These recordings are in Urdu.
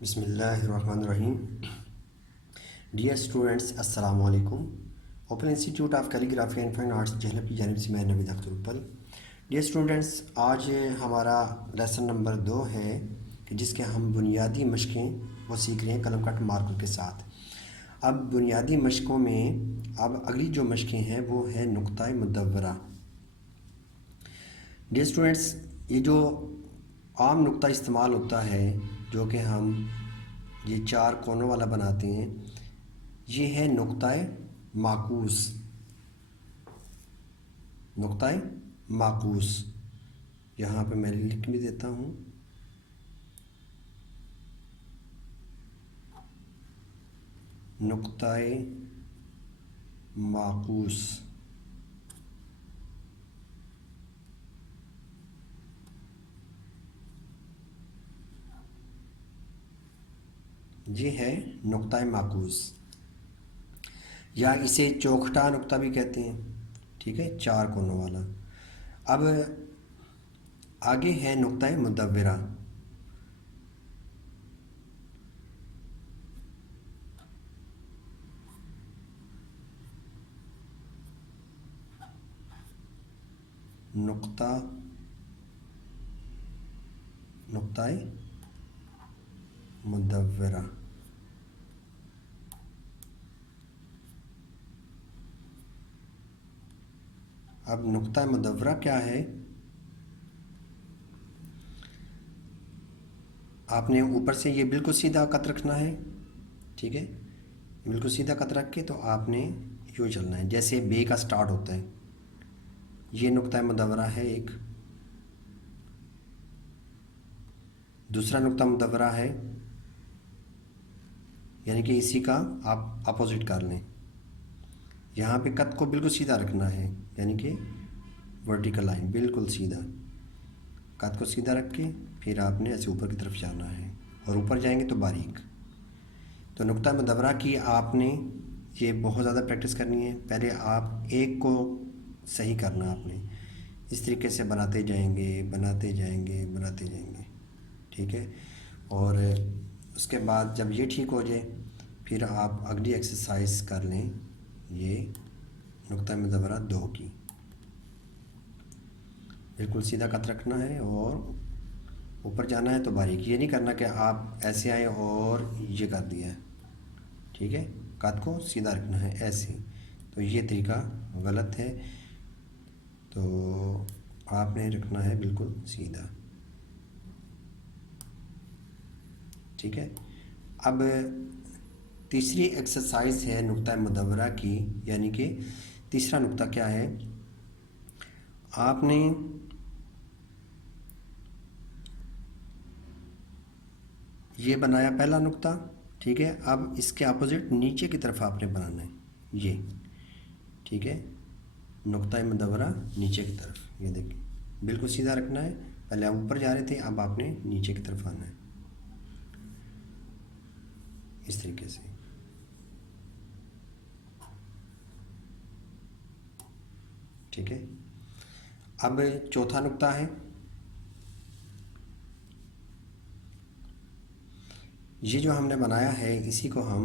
بسم اللہ الرحمن الرحیم. ڈیئر اسٹوڈنٹس السلام علیکم. Open institute of calligraphy and fine arts Jhelum کی جانب سے میں نوید اختر اپل. ڈیئر اسٹوڈنٹس، آج ہمارا لیسن نمبر 2 ہے کہ جس کے ہم بنیادی مشقیں وہ سیکھ رہے ہیں قلم کٹ مارکر کے ساتھ. اب بنیادی مشقوں میں اب اگلی جو مشقیں ہیں وہ ہے نقطۂ مدورہ. ڈیئر اسٹوڈنٹس، یہ جو عام نقطہ استعمال ہوتا ہے جو کہ ہم یہ 4 کونوں والا بناتے ہیں، یہ ہے نقطۂ معکوس. نقطۂ معکوس یہاں پہ میں لکھ بھی دیتا ہوں. نقطۂ معکوس یہ ہے نقطۂ معکوس، یا اسے چوکھٹا نقطہ بھی کہتے ہیں. ٹھیک ہے، 4 کونوں والا. اب آگے ہے نقطۂ مدورہ. نقطۂ مدورہ. اب نقطۂ مدورہ کیا ہے؟ آپ نے اوپر سے یہ بالکل سیدھا قط رکھنا ہے. ٹھیک ہے، بالکل سیدھا قط رکھ کے تو آپ نے یوں چلنا ہے جیسے بے کا سٹارٹ ہوتا ہے. یہ نقطۂ مدورہ ہے ایک. دوسرا نقطہ مدورہ ہے، یعنی کہ اسی کا آپ اپوزٹ کر لیں. یہاں پہ قط کو بالکل سیدھا رکھنا ہے، یعنی کہ ورٹیکل لائن بالکل سیدھا. قط کو سیدھا رکھ کے پھر آپ نے ایسے اوپر کی طرف جانا ہے، اور اوپر جائیں گے تو باریک. تو نقطہ مدورہ کی آپ نے یہ بہت زیادہ پریکٹس کرنی ہے. پہلے آپ ایک کو صحیح کرنا، آپ نے اس طریقے سے بناتے جائیں گے بناتے جائیں گے بناتے جائیں گے. ٹھیک ہے، اور اس کے بعد جب یہ ٹھیک ہو جائے پھر آپ اگلی ایکسرسائز کر لیں. یہ نقطۂ مدورہ 2 کی بالکل سیدھا قط رکھنا ہے اور اوپر جانا ہے تو باریک. یہ نہیں کرنا کہ آپ ایسے آئے اور یہ کر دیا ہے. ٹھیک ہے، قط کو سیدھا رکھنا ہے ایسے. تو یہ طریقہ غلط ہے، تو آپ نے رکھنا ہے بالکل سیدھا. ٹھیک ہے. اب تیسری ایکسرسائز ہے نقطۂ مدورہ کی، یعنی کہ تیسرا نقطہ کیا ہے؟ آپ نے یہ بنایا پہلا نقطہ. ٹھیک ہے، اب اس کے اپوزٹ نیچے کی طرف آپ نے بنانا ہے یہ. ٹھیک ہے، نقطۂ مدورہ نیچے کی طرف. یہ دیکھیں بالکل سیدھا رکھنا ہے. پہلے آپ اوپر جا رہے تھے، اب آپ نے نیچے کی طرف آنا ہے اس طریقے سے. ٹھیک ہے، اب چوتھا نقطہ ہے. یہ جو ہم نے بنایا ہے اسی کو ہم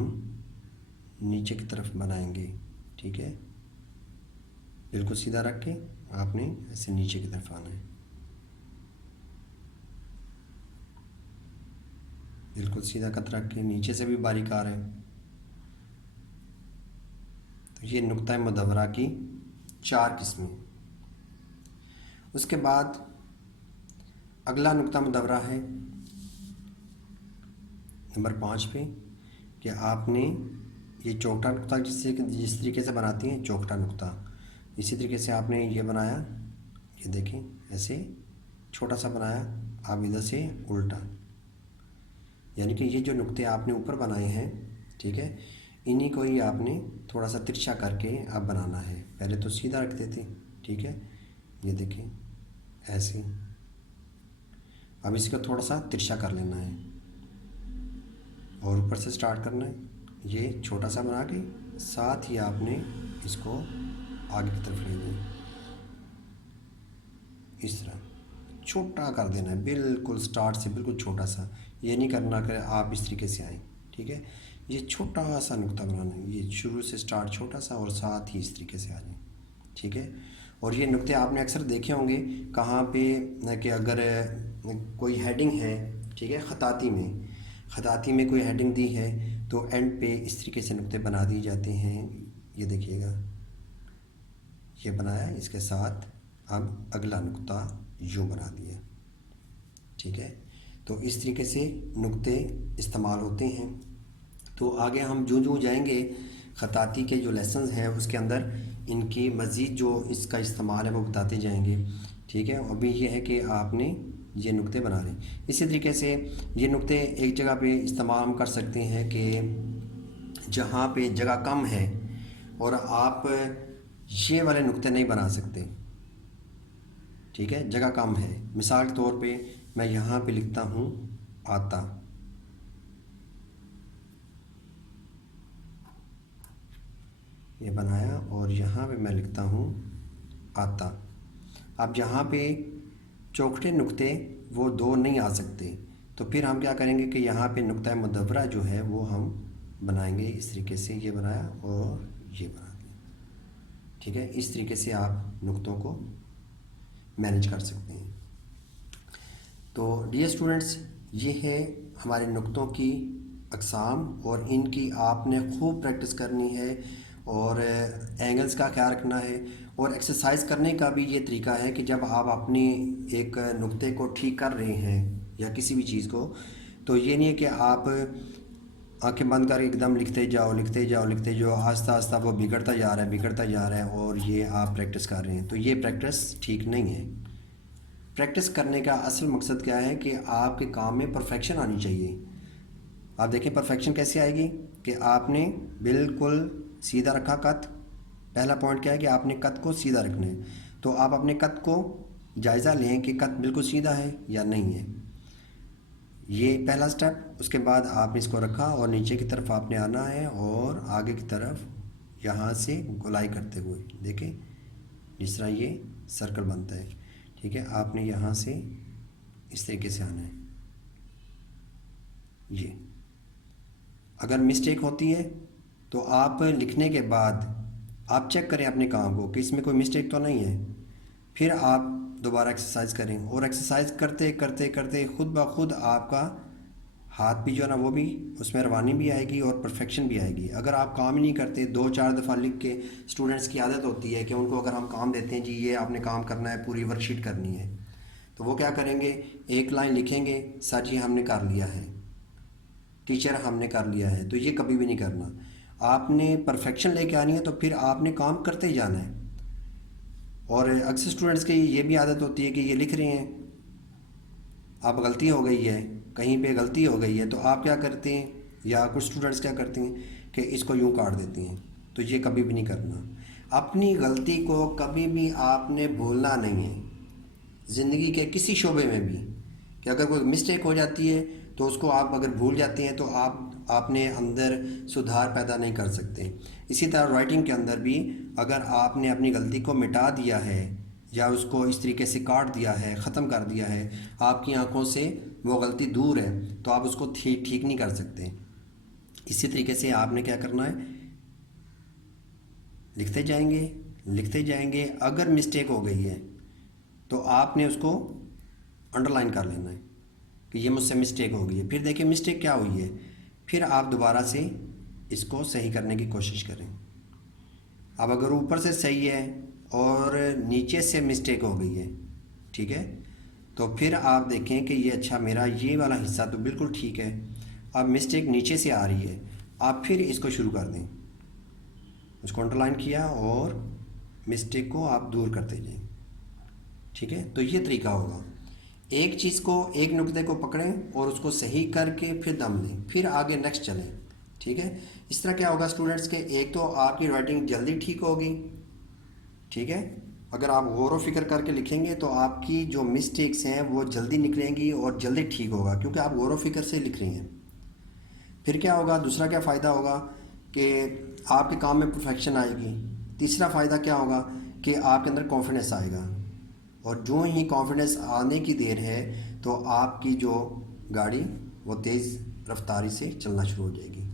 نیچے کی طرف بنائیں گے. ٹھیک ہے، بالکل سیدھا رکھ کے آپ نے ایسے نیچے کی طرف آنا ہے. بالکل سیدھا قط رکھ کے نیچے سے بھی باریک آ رہا ہے. تو یہ نقطۂ مدورہ کی 4 قسمیں. اس کے بعد اگلا نقطہ مدورہ ہے نمبر 5 پہ، کہ آپ نے یہ چوکٹا نقطہ جس طریقے سے بناتے ہیں چوکٹا نقطہ، اسی طریقے سے آپ نے یہ بنایا. یہ دیکھیں ایسے چھوٹا سا بنایا، آپ ادھر سے الٹا، یعنی کہ یہ جو نقطے آپ نے اوپر بنائے ہیں، ٹھیک ہے، انہی کو ہی آپ نے تھوڑا سا ترچھا کر کے اب بنانا ہے. پہلے تو سیدھا رکھتے تھے. ٹھیک ہے، یہ دیکھیں ایسے. اب اس کو تھوڑا سا ترچھا کر لینا ہے اور اوپر سے سٹارٹ کرنا ہے. یہ چھوٹا سا بنا کے ساتھ ہی آپ نے اس کو آگے کی طرف لے جائیں، اس طرح چھوٹا کر دینا ہے، بالکل سٹارٹ سے بالکل چھوٹا سا. یہ نہیں کرنا کہ آپ اس طریقے سے آئیں، ٹھیک ہے. یہ چھوٹا سا نقطہ بنانا ہے، یہ شروع سے سٹارٹ چھوٹا سا اور ساتھ ہی اس طریقے سے آ جائیں، ٹھیک ہے. اور یہ نقطے آپ نے اکثر دیکھے ہوں گے کہاں پہ کہ اگر کوئی ہیڈنگ ہے، ٹھیک ہے، خطاطی میں کوئی ہیڈنگ دی ہے تو اینڈ پہ اس طریقے سے نقطے بنا دیے جاتے ہیں. یہ دیکھیے گا، یہ بنایا، اس کے ساتھ اب اگلا نقطہ یوں بنا دیا، ٹھیک ہے. تو اس طریقے سے نقطے استعمال ہوتے ہیں. تو آگے ہم جو جائیں گے خطاطی کے جو لیسنز ہیں اس کے اندر ان کی مزید جو اس کا استعمال ہے وہ بتاتے جائیں گے، ٹھیک ہے. ابھی یہ ہے کہ آپ نے یہ نقطے بنا رہے ہیں. اسی طریقے سے یہ نقطے ایک جگہ پہ استعمال ہم کر سکتے ہیں کہ جہاں پہ جگہ کم ہے اور آپ یہ والے نقطے نہیں بنا سکتے، ٹھیک ہے، جگہ کم ہے. مثال کے طور پہ میں یہاں پہ لکھتا ہوں آتا، یہ بنایا، اور یہاں پہ میں لکھتا ہوں آتا. اب یہاں پہ چوکھٹے نقطے وہ دو نہیں آ سکتے، تو پھر ہم کیا کریں گے کہ یہاں پہ نقطہ مدورہ جو ہے وہ ہم بنائیں گے اس طریقے سے. یہ بنایا اور یہ بنا دیا، ٹھیک ہے. اس طریقے سے آپ نقطوں کو مینیج کر سکتے ہیں. تو ڈیئر اسٹوڈنٹس، یہ ہے ہمارے نقطوں کی اقسام، اور ان کی آپ نے خوب پریکٹس کرنی ہے اور اینگلز کا خیال رکھنا ہے. اور ایکسرسائز کرنے کا بھی یہ طریقہ ہے کہ جب آپ اپنی ایک نقطے کو ٹھیک کر رہے ہیں یا کسی بھی چیز کو، تو یہ نہیں ہے کہ آپ آنکھیں بند کر کے ایک دم لکھتے جاؤ، آہستہ آہستہ وہ بگڑتا جا رہا ہے اور یہ آپ پریکٹس کر رہے ہیں. تو یہ پریکٹس ٹھیک نہیں ہے. پریکٹس کرنے کا اصل مقصد کیا ہے کہ آپ کے کام میں پرفیکشن آنی چاہیے. آپ دیکھیں پرفیکشن کیسے آئے گی کہ آپ نے بالکل سیدھا رکھا قط. پہلا پوائنٹ کیا ہے کہ آپ نے قط کو سیدھا رکھنا ہے. تو آپ اپنے قط کو جائزہ لیں کہ قط بالکل سیدھا ہے یا نہیں ہے. یہ پہلا سٹیپ. اس کے بعد آپ نے اس کو رکھا اور نیچے کی طرف آپ نے آنا ہے اور آگے کی طرف یہاں سے گولائی کرتے ہوئے دیکھیں جس طرح یہ سرکل بنتا ہے، ٹھیک ہے. آپ نے یہاں سے اس طریقے سے آنا ہے. یہ اگر مسٹیک ہوتی ہے تو آپ لکھنے کے بعد آپ چیک کریں اپنے کام کو کہ اس میں کوئی مسٹیک تو نہیں ہے. پھر آپ دوبارہ ایکسرسائز کریں، اور ایکسرسائز کرتے کرتے کرتے خود بخود آپ کا ہاتھ بھی جو ہے نا وہ بھی اس میں روانی بھی آئے گی اور پرفیکشن بھی آئے گی. اگر آپ کام ہی نہیں کرتے، 2-4 دفعہ لکھ کے، اسٹوڈنٹس کی عادت ہوتی ہے کہ ان کو اگر ہم کام دیتے ہیں جی یہ آپ نے کام کرنا ہے، پوری ورک شیٹ کرنی ہے، تو وہ کیا کریں گے، ایک لائن لکھیں گے، سر جی ہم نے کر لیا ہے، ٹیچر ہم نے کر لیا ہے. تو یہ کبھی بھی نہیں کرنا. آپ نے پرفیکشن لے کے آنی ہے تو پھر آپ نے کام کرتے ہی جانا ہے. اور اکثر اسٹوڈنٹس کی یہ بھی عادت ہوتی ہے کہ یہ لکھ رہے ہیں، اب غلطی ہو گئی ہے، کہیں پہ غلطی ہو گئی ہے، تو آپ کیا کرتے ہیں یا کچھ اسٹوڈنٹس کیا کرتے ہیں کہ اس کو یوں کاٹ دیتے ہیں. تو یہ کبھی بھی نہیں کرنا. اپنی غلطی کو کبھی بھی آپ نے بھولنا نہیں ہے. زندگی کے کسی شعبے میں بھی کہ اگر کوئی مسٹیک ہو جاتی ہے تو اس کو آپ اگر بھول جاتے ہیں تو آپ نے اندر سدھار پیدا نہیں کر سکتے. اسی طرح رائٹنگ کے اندر بھی اگر آپ نے اپنی غلطی کو مٹا دیا ہے یا اس کو اس طریقے سے کاٹ دیا ہے، ختم کر دیا ہے، آپ کی آنکھوں سے وہ غلطی دور ہے، تو آپ اس کو ٹھیک نہیں کر سکتے. اسی طریقے سے آپ نے کیا کرنا ہے، لکھتے جائیں گے. اگر مسٹیک ہو گئی ہے تو آپ نے اس کو انڈر لائن کر لینا ہے کہ یہ مجھ سے مسٹیک ہو گئی ہے. پھر دیکھیں مسٹیک کیا ہوئی ہے، پھر آپ دوبارہ سے اس کو صحیح کرنے کی کوشش کریں. اب اگر اوپر سے صحیح ہے اور نیچے سے مسٹیک ہو گئی ہے، ٹھیک ہے، تو پھر آپ دیکھیں کہ یہ اچھا میرا یہ والا حصہ تو بالکل ٹھیک ہے، اب مسٹیک نیچے سے آ رہی ہے، آپ پھر اس کو شروع کر دیں. اس کو انڈر لائن کیا اور مسٹیک کو آپ دور کرتے جائیں، ٹھیک ہے. تو یہ طریقہ ہوگا. ایک چیز کو، ایک نقطے کو پکڑیں اور اس کو صحیح کر کے پھر دم دیں، پھر آگے نیکسٹ چلیں، ٹھیک ہے. اس طرح کیا ہوگا اسٹوڈنٹس کے ایک تو آپ کی رائٹنگ جلدی ٹھیک ہوگی، ٹھیک ہے. اگر آپ غور و فکر کر کے لکھیں گے تو آپ کی جو مسٹیکس ہیں وہ جلدی نکلیں گی اور جلدی ٹھیک ہوگا کیونکہ آپ غور و فکر سے لکھ رہے ہیں. پھر کیا ہوگا، دوسرا کیا فائدہ ہوگا کہ آپ کے کام میں پرفیکشن آئے گی. تیسرا فائدہ کیا ہوگا کہ آپ کے اندر کانفیڈنس آئے گا، اور جو ہی کانفیڈنس آنے کی دیر ہے تو آپ کی جو گاڑی وہ تیز رفتاری سے چلنا شروع ہو جائے گی۔